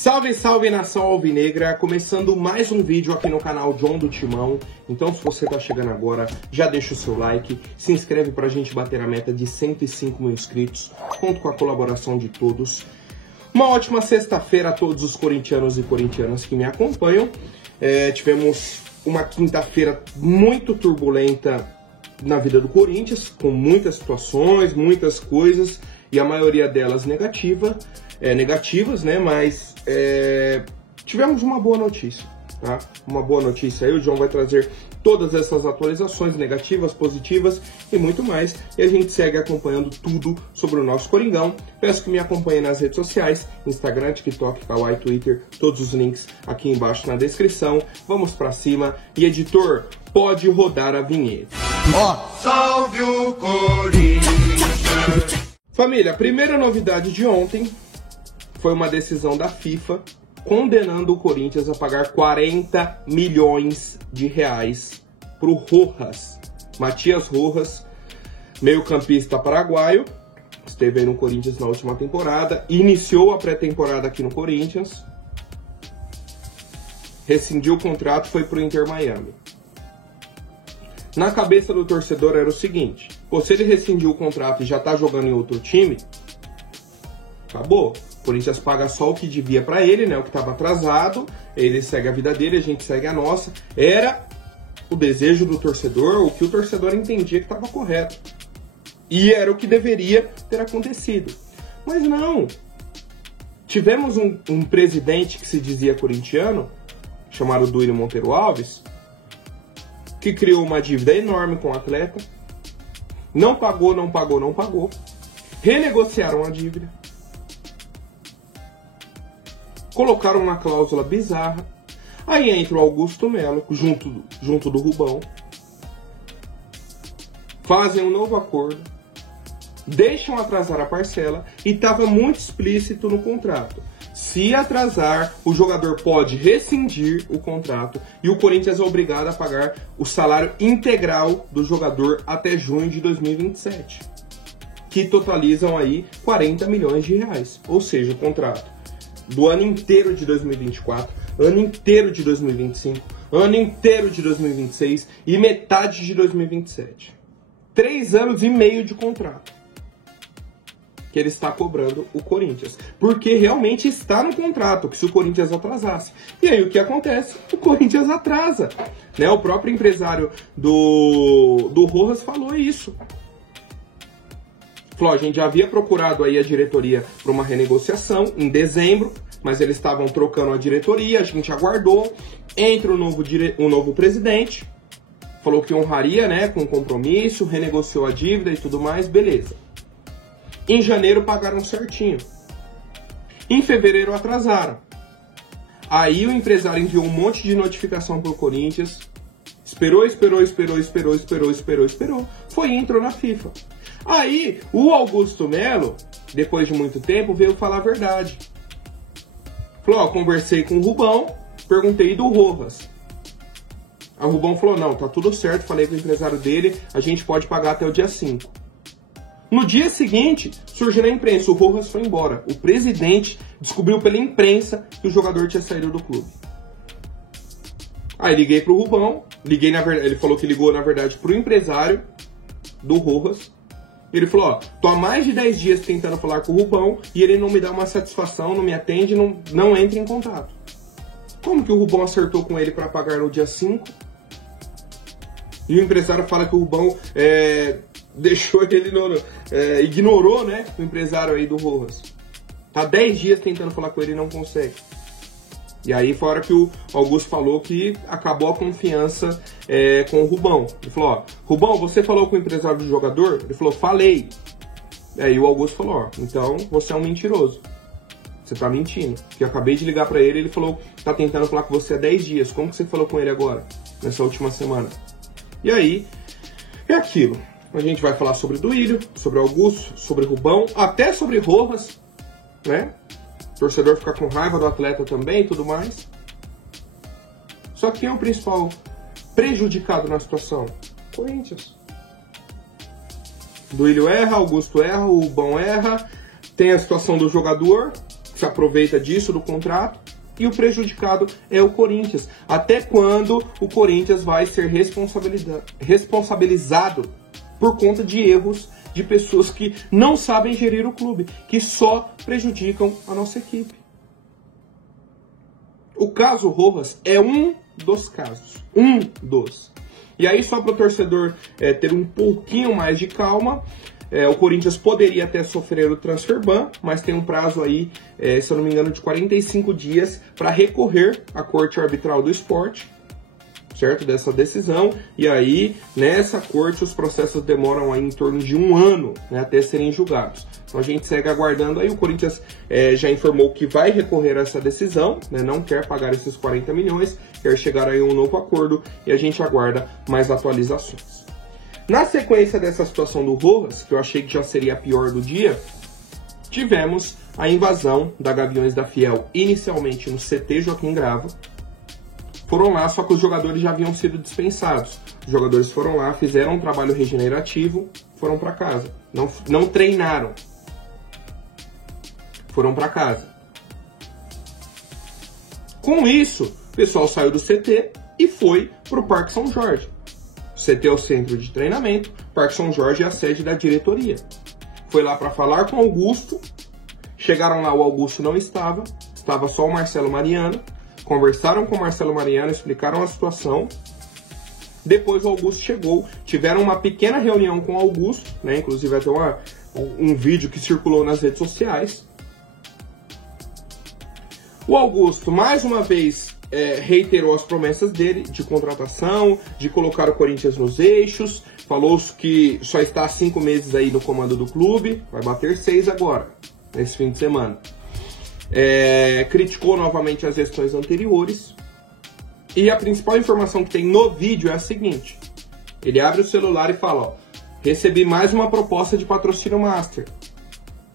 Salve, salve nação alvinegra, começando mais um vídeo aqui no canal John do Timão. Então se você tá chegando agora, já deixa o seu like, se inscreve pra gente bater a meta de 105 mil inscritos, conto com a colaboração de todos. Uma ótima sexta-feira a todos os corintianos e corintianas que me acompanham. Tivemos uma quinta-feira muito turbulenta na vida do Corinthians, com muitas situações, muitas coisas, e a maioria delas negativas, né? Mas tivemos uma boa notícia, tá? Uma boa notícia aí, o João vai trazer todas essas atualizações negativas, positivas e muito mais. E a gente segue acompanhando tudo sobre o nosso Coringão. Peço que me acompanhem nas redes sociais, Instagram, TikTok, Kawaii, Twitter, todos os links aqui embaixo na descrição. Vamos pra cima e editor, pode rodar a vinheta. Salve o Corinthians! Família, a primeira novidade de ontem foi uma decisão da FIFA condenando o Corinthians a pagar 40 milhões de reais pro Rojas. Matias Rojas, meio-campista paraguaio, esteve aí no Corinthians na última temporada, iniciou a pré-temporada aqui no Corinthians, rescindiu o contrato, foi pro Inter Miami. Na cabeça do torcedor era o seguinte: pô, se ele rescindiu o contrato e já tá jogando em outro time, acabou. O Corinthians paga só o que devia pra ele, né? O que tava atrasado, ele segue a vida dele, a gente segue a nossa. Era o desejo do torcedor, o que o torcedor entendia que estava correto. E era o que deveria ter acontecido. Mas não. Tivemos um presidente que se dizia corintiano, chamado Duílio Monteiro Alves, que criou uma dívida enorme com o atleta, não pagou, renegociaram a dívida, colocaram uma cláusula bizarra, aí entra o Augusto Melo, junto do Rubão, fazem um novo acordo, deixam atrasar a parcela e estava muito explícito no contrato. Se atrasar, o jogador pode rescindir o contrato e o Corinthians é obrigado a pagar o salário integral do jogador até junho de 2027, que totalizam aí 40 milhões de reais. Ou seja, o contrato do ano inteiro de 2024, ano inteiro de 2025, ano inteiro de 2026 e metade de 2027. 3 anos e meio de contrato que ele está cobrando o Corinthians, porque realmente está no contrato, que se o Corinthians atrasasse. E aí o que acontece? O Corinthians atrasa, né? O próprio empresário do Rojas falou isso. Falou, a gente já havia procurado aí a diretoria para uma renegociação em dezembro, mas eles estavam trocando a diretoria, a gente aguardou, entra um novo presidente, falou que honraria, né, com compromisso, renegociou a dívida e tudo mais, beleza. Em janeiro pagaram certinho. Em fevereiro atrasaram. Aí o empresário enviou um monte de notificação pro Corinthians. Esperou. Foi e entrou na FIFA. Aí o Augusto Melo, depois de muito tempo, veio falar a verdade. Falou, ó, conversei com o Rubão, perguntei do Rojas. A Rubão falou, não, tá tudo certo, falei com o empresário dele, a gente pode pagar até o dia 5. No dia seguinte, surgiu na imprensa, o Rojas foi embora. O presidente descobriu pela imprensa que o jogador tinha saído do clube. Aí liguei pro Rubão, ele falou que ligou na verdade pro empresário do Rojas. Ele falou, ó, tô há mais de 10 dias tentando falar com o Rubão e ele não me dá uma satisfação, não me atende, não entra em contato. Como que o Rubão acertou com ele para pagar no dia 5? E o empresário fala que o Rubão deixou ele ignorou, né, o empresário aí do Rojas. Tá 10 dias tentando falar com ele e não consegue. E aí foi a hora que o Augusto falou que acabou a confiança com o Rubão. Ele falou, ó, Rubão, você falou com o empresário do jogador? Ele falou, falei. Aí o Augusto falou, ó, então você é um mentiroso. Você tá mentindo. Porque eu acabei de ligar pra ele, ele falou que tá tentando falar com você há 10 dias. Como que você falou com ele agora, nessa última semana? E aí, é aquilo. A gente vai falar sobre Duílio, sobre Augusto, sobre Rubão, até sobre Rojas, né? O torcedor fica com raiva do atleta também e tudo mais. Só que quem é o principal prejudicado na situação? Corinthians. Duílio erra, Augusto erra, o Rubão erra, tem a situação do jogador, se aproveita disso do contrato e o prejudicado é o Corinthians. Até quando o Corinthians vai ser responsabilizado por conta de erros de pessoas que não sabem gerir o clube, que só prejudicam a nossa equipe? O caso Rojas é um dos casos. E aí, só para o torcedor ter um pouquinho mais de calma, o Corinthians poderia até sofrer o transfer ban, mas tem um prazo aí, se eu não me engano, de 45 dias para recorrer à Corte Arbitral do Esporte, certo? Dessa decisão. E aí, nessa corte, os processos demoram aí em torno de 1 ano, né, até serem julgados. Então a gente segue aguardando aí. O Corinthians já informou que vai recorrer a essa decisão, né, não quer pagar esses 40 milhões, quer chegar aí a um novo acordo e a gente aguarda mais atualizações. Na sequência dessa situação do Rojas, que eu achei que já seria a pior do dia, tivemos a invasão da Gaviões da Fiel, inicialmente no CT Joaquim Grava. Foram lá, só que os jogadores já haviam sido dispensados. Os jogadores foram lá, fizeram um trabalho regenerativo, foram para casa. Não treinaram. Foram para casa. Com isso, o pessoal saiu do CT e foi para o Parque São Jorge. O CT é o centro de treinamento, o Parque São Jorge é a sede da diretoria. Foi lá para falar com o Augusto. Chegaram lá, o Augusto não estava só o Marcelo Mariano. Conversaram com o Marcelo Mariano, explicaram a situação. Depois o Augusto chegou, tiveram uma pequena reunião com o Augusto, né? Inclusive até um vídeo que circulou nas redes sociais. O Augusto, mais uma vez, reiterou as promessas dele de contratação, de colocar o Corinthians nos eixos, falou que só está há 5 meses aí no comando do clube, vai bater 6 agora, nesse fim de semana. Criticou novamente as gestões anteriores. E a principal informação que tem no vídeo é a seguinte: ele abre o celular e fala, recebi mais uma proposta de patrocínio master,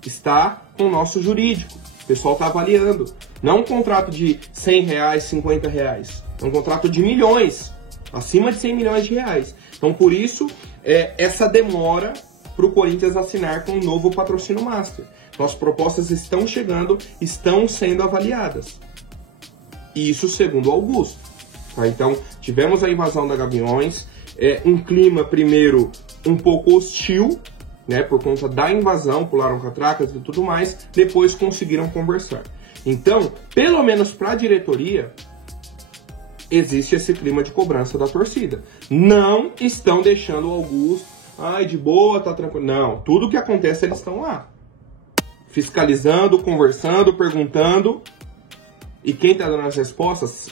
está com o nosso jurídico, o pessoal está avaliando, não um contrato de R$100, R$50, é um contrato de milhões, acima de 100 milhões de reais. Então por isso essa demora para o Corinthians assinar com um novo patrocínio master. Nossas propostas estão chegando, estão sendo avaliadas. Isso segundo o Augusto. Tá? Então, tivemos a invasão da Gaviões, um clima, primeiro, um pouco hostil, né, por conta da invasão, pularam catracas e tudo mais, depois conseguiram conversar. Então, pelo menos para a diretoria, existe esse clima de cobrança da torcida. Não estão deixando o Augusto, de boa, tá tranquilo. Não, tudo que acontece, eles estão lá. Fiscalizando, conversando, perguntando. E quem está dando as respostas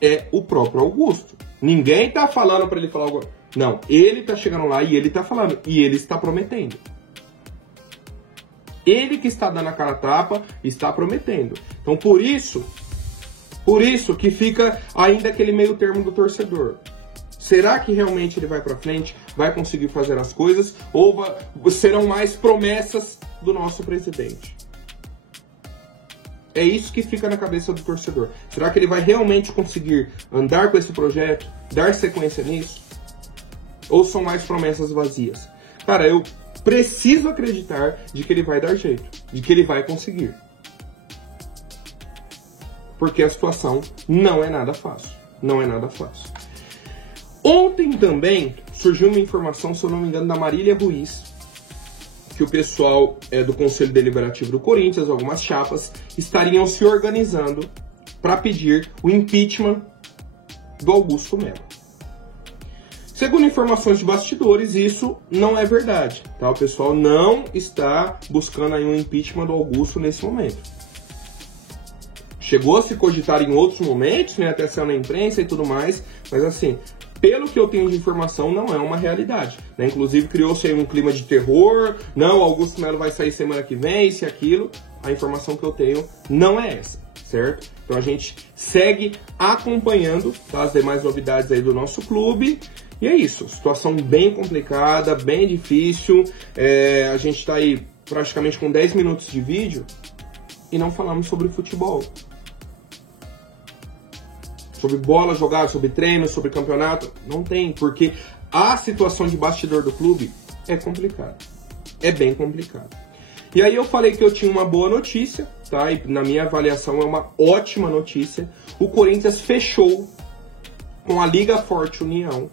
é o próprio Augusto. Ninguém está falando para ele falar algo. Não, ele está chegando lá e ele está falando. E ele está prometendo. Ele que está dando a cara a tapa, está prometendo. Então por isso que fica ainda aquele meio termo do torcedor. Será que realmente ele vai para frente, vai conseguir fazer as coisas? Ou serão mais promessas do nosso presidente? É isso que fica na cabeça do torcedor. Será que ele vai realmente conseguir andar com esse projeto, dar sequência nisso? Ou são mais promessas vazias? Cara, eu preciso acreditar de que ele vai dar jeito, de que ele vai conseguir. Porque a situação não é nada fácil. Não é nada fácil. Ontem também surgiu uma informação, se eu não me engano, da Marília Ruiz, que o pessoal do Conselho Deliberativo do Corinthians, algumas chapas, estariam se organizando para pedir o impeachment do Augusto Melo. Segundo informações de bastidores, isso não é verdade. Tá? O pessoal não está buscando aí um impeachment do Augusto nesse momento. Chegou a se cogitar em outros momentos, né, até saiu na imprensa e tudo mais, mas assim, pelo que eu tenho de informação, não é uma realidade. Né? Inclusive, criou-se aí um clima de terror. Não, Augusto Melo vai sair semana que vem, isso e aquilo. A informação que eu tenho não é essa, certo? Então a gente segue acompanhando, tá, as demais novidades aí do nosso clube. E é isso, situação bem complicada, bem difícil. A gente tá aí praticamente com 10 minutos de vídeo e não falamos sobre futebol. Sobre bola jogada, sobre treino, sobre campeonato. Não tem, porque a situação de bastidor do clube é complicada. É bem complicada. E aí eu falei que eu tinha uma boa notícia, tá? E na minha avaliação é uma ótima notícia. O Corinthians fechou com a Liga Forte União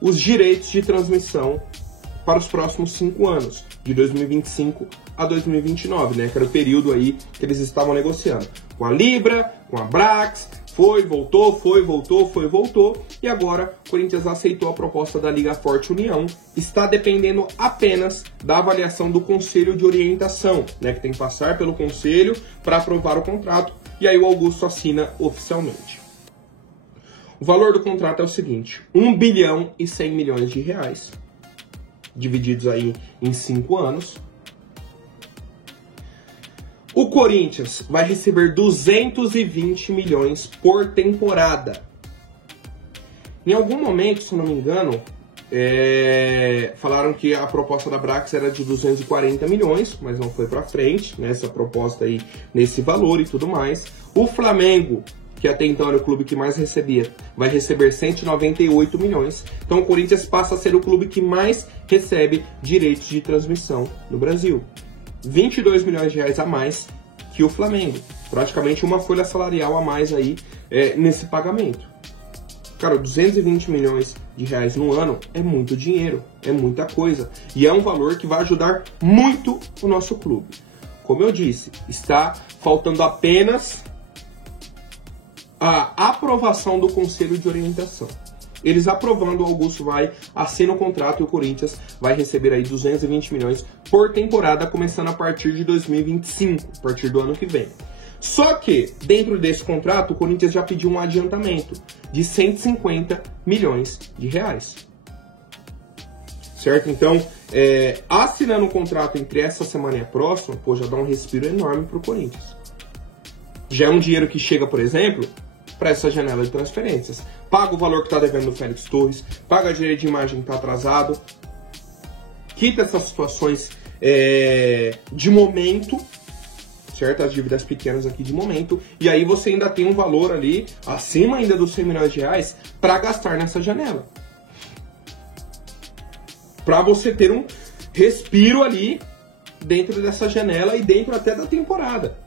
os direitos de transmissão para os próximos 5 anos, de 2025 a 2029, né? Que era o período aí que eles estavam negociando. Com a Libra, com a Brax, foi, voltou, e agora o Corinthians aceitou a proposta da Liga Forte União, está dependendo apenas da avaliação do Conselho de Orientação, né? Que tem que passar pelo Conselho para aprovar o contrato, e aí o Augusto assina oficialmente. O valor do contrato é o seguinte, 1 bilhão e 100 milhões de reais, divididos aí em 5 anos. O Corinthians vai receber 220 milhões por temporada. Em algum momento, se não me engano, falaram que a proposta da Brax era de 240 milhões, mas não foi para frente, né, essa proposta aí nesse valor e tudo mais. O Flamengo, que até então era o clube que mais recebia, vai receber 198 milhões. Então o Corinthians passa a ser o clube que mais recebe direitos de transmissão no Brasil. 22 milhões de reais a mais que o Flamengo. Praticamente uma folha salarial a mais aí nesse pagamento. Cara, 220 milhões de reais no ano é muito dinheiro, é muita coisa. E é um valor que vai ajudar muito o nosso clube. Como eu disse, está faltando apenas a aprovação do Conselho de Orientação. Eles aprovando, o Augusto vai assinar o contrato e o Corinthians vai receber aí 220 milhões por temporada, começando a partir de 2025, a partir do ano que vem. Só que, dentro desse contrato, o Corinthians já pediu um adiantamento de 150 milhões de reais. Certo? Então, assinando o contrato entre essa semana e a próxima, pô, já dá um respiro enorme pro Corinthians. Já é um dinheiro que chega, por exemplo, para essa janela de transferências. Paga o valor que está devendo no Félix Torres, paga a direito de imagem que está atrasado, quita essas situações de momento, certo? As dívidas pequenas aqui de momento, e aí você ainda tem um valor ali, acima ainda dos 100 milhões de reais, para gastar nessa janela. Para você ter um respiro ali dentro dessa janela e dentro até da temporada.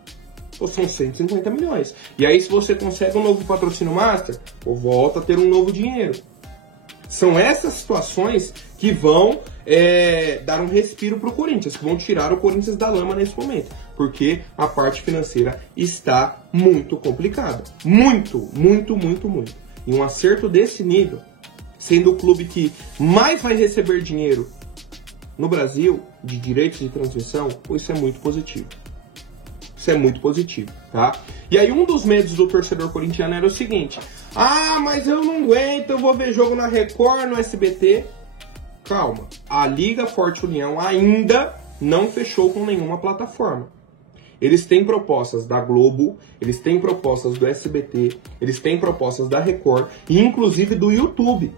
São 150 milhões. E aí, se você consegue um novo patrocínio master, volta a ter um novo dinheiro. São essas situações que vão dar um respiro para o Corinthians, que vão tirar o Corinthians da lama nesse momento. Porque a parte financeira está muito complicada. Muito. E um acerto desse nível, sendo o clube que mais vai receber dinheiro no Brasil, de direitos de transmissão, isso é muito positivo. Isso é muito positivo, tá? E aí um dos medos do torcedor corintiano era o seguinte: ah, mas eu não aguento, eu vou ver jogo na Record, no SBT. Calma, a Liga Forte União ainda não fechou com nenhuma plataforma. Eles têm propostas da Globo, eles têm propostas do SBT, eles têm propostas da Record e inclusive do YouTube.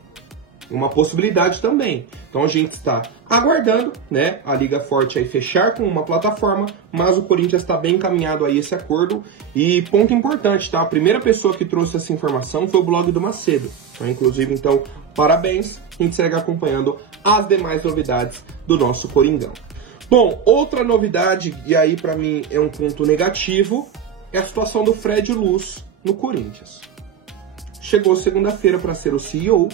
Uma possibilidade também. Então a gente está aguardando, né, a Liga Forte aí fechar com uma plataforma, mas o Corinthians está bem encaminhado aí esse acordo. E ponto importante, tá? A primeira pessoa que trouxe essa informação foi o blog do Macedo. Tá? Inclusive, então, parabéns. A gente segue acompanhando as demais novidades do nosso Coringão. Bom, outra novidade, e aí para mim é um ponto negativo, é a situação do Fred Luz no Corinthians. Chegou segunda-feira para ser o CEO.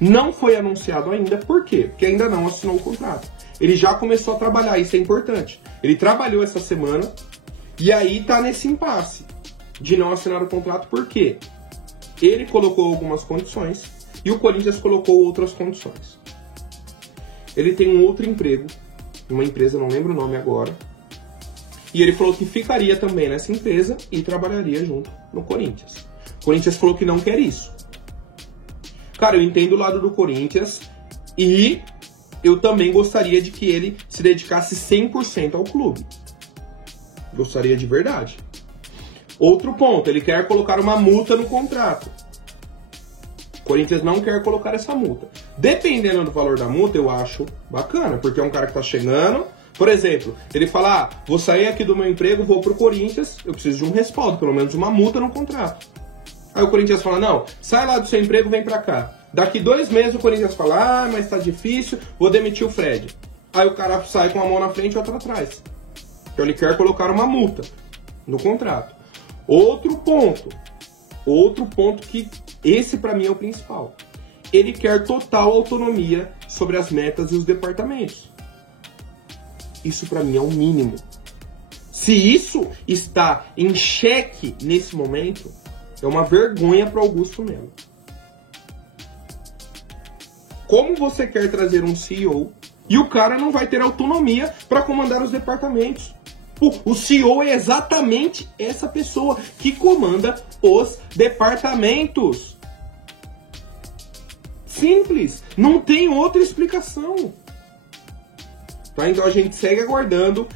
Não foi anunciado ainda, por quê? Porque ainda não assinou o contrato. Ele já começou a trabalhar, isso é importante. Ele trabalhou essa semana e aí tá nesse impasse de não assinar o contrato, por quê? Ele colocou algumas condições e o Corinthians colocou outras condições. Ele tem um outro emprego, uma empresa, não lembro o nome agora, e ele falou que ficaria também nessa empresa e trabalharia junto no Corinthians. O Corinthians falou que não quer isso. Cara, eu entendo o lado do Corinthians e eu também gostaria de que ele se dedicasse 100% ao clube. Gostaria de verdade. Outro ponto, ele quer colocar uma multa no contrato. O Corinthians não quer colocar essa multa. Dependendo do valor da multa, eu acho bacana, porque é um cara que tá chegando. Por exemplo, ele fala, vou sair aqui do meu emprego, vou pro Corinthians, eu preciso de um respaldo, pelo menos uma multa no contrato. Aí o Corinthians fala, não, sai lá do seu emprego, vem pra cá. Daqui 2 meses o Corinthians fala, mas tá difícil, vou demitir o Fred. Aí o cara sai com uma mão na frente e outra atrás. Então ele quer colocar uma multa. no contrato. Outro ponto que esse para mim é o principal. Ele quer total autonomia sobre as metas e os departamentos. Isso para mim é o mínimo. Se isso está em xeque nesse momento, é uma vergonha para Augusto Melo. Como você quer trazer um CEO e o cara não vai ter autonomia para comandar os departamentos? O CEO é exatamente essa pessoa que comanda os departamentos. Simples, não tem outra explicação. Tá? Então a gente segue aguardando.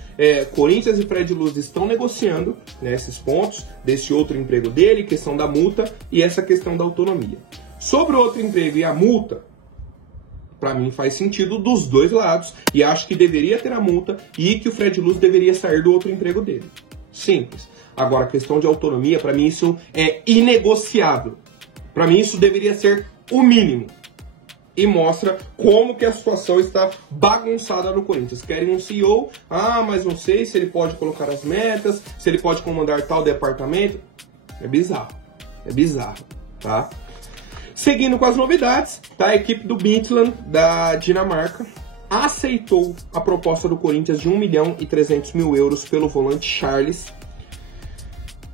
Corinthians e Fred Luz estão negociando, né, esses pontos desse outro emprego dele, questão da multa e essa questão da autonomia. Sobre o outro emprego e a multa, para mim faz sentido dos dois lados e acho que deveria ter a multa e que o Fred Luz deveria sair do outro emprego dele. Simples. Agora, a questão de autonomia, para mim isso é inegociável. Para mim isso deveria ser o mínimo. E mostra como que a situação está bagunçada no Corinthians. Querem um CEO, mas não sei se ele pode colocar as metas, se ele pode comandar tal departamento. É bizarro, tá? Seguindo com as novidades, tá? A equipe do Midtjylland, da Dinamarca, aceitou a proposta do Corinthians de 1.300.000 euros pelo volante Charles.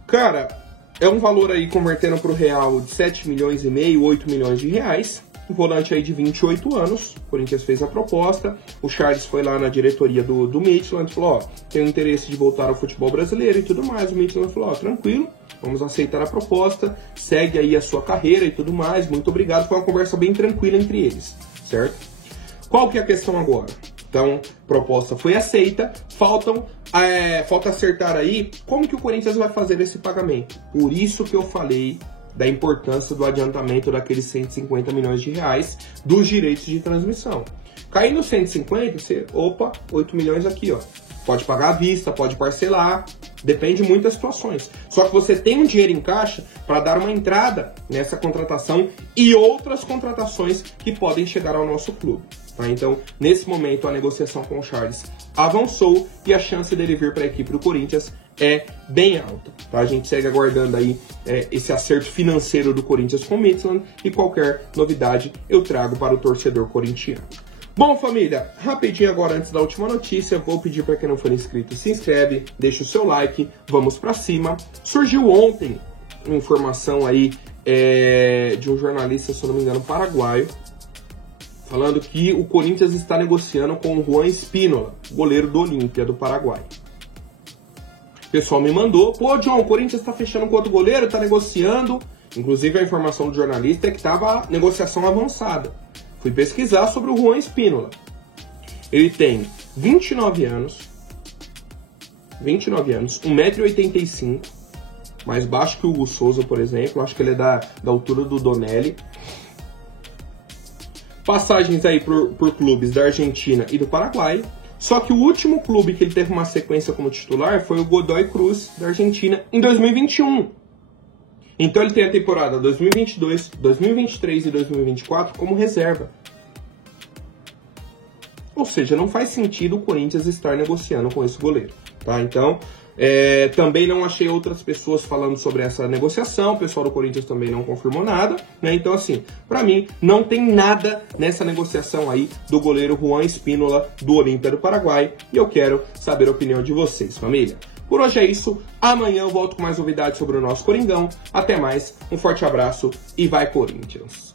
Cara, é um valor aí convertendo para o real de 7 milhões e meio, 8 milhões de reais. Um volante aí de 28 anos, o Corinthians fez a proposta, o Charles foi lá na diretoria do Midtjylland e falou, tenho interesse de voltar ao futebol brasileiro e tudo mais. O Midtjylland falou, tranquilo, vamos aceitar a proposta, segue aí a sua carreira e tudo mais, muito obrigado. Foi uma conversa bem tranquila entre eles, certo? Qual que é a questão agora? Então, proposta foi aceita, falta acertar aí como que o Corinthians vai fazer esse pagamento. Por isso que eu falei da importância do adiantamento daqueles 150 milhões de reais dos direitos de transmissão. Caindo 150, você, 8 milhões aqui, ó. Pode pagar à vista, pode parcelar, depende de muitas situações. Só que você tem um dinheiro em caixa para dar uma entrada nessa contratação e outras contratações que podem chegar ao nosso clube. Tá? Então, nesse momento, a negociação com o Charles avançou e a chance dele vir para a equipe do Corinthians é bem alta. Tá? A gente segue aguardando aí esse acerto financeiro do Corinthians com o Midtjylland e qualquer novidade eu trago para o torcedor corintiano. Bom, família, rapidinho agora antes da última notícia, vou pedir para quem não for inscrito, se inscreve, deixa o seu like, vamos para cima. Surgiu ontem uma informação aí de um jornalista, se eu não me engano, paraguaio, falando que o Corinthians está negociando com o Juan Espínola, goleiro do Olímpia, do Paraguai. O pessoal me mandou, John, o Corinthians está fechando com outro goleiro, está negociando. Inclusive a informação do jornalista é que estava a negociação avançada. Fui pesquisar sobre o Juan Espínola. Ele tem 29 anos, 1,85 m, mais baixo que o Hugo Souza, por exemplo. Acho que ele é da altura do Donelli. Passagens aí por clubes da Argentina e do Paraguai. Só que o último clube que ele teve uma sequência como titular foi o Godoy Cruz, da Argentina, em 2021. Então ele tem a temporada 2022, 2023 e 2024 como reserva. Ou seja, não faz sentido o Corinthians estar negociando com esse goleiro. Tá? Então, também não achei outras pessoas falando sobre essa negociação. O pessoal do Corinthians também não confirmou nada. Né? Então, assim, pra mim, não tem nada nessa negociação aí do goleiro Juan Espínola, do Olímpia do Paraguai. E eu quero saber a opinião de vocês, família. Por hoje é isso. Amanhã eu volto com mais novidades sobre o nosso Coringão. Até mais, um forte abraço e vai Corinthians!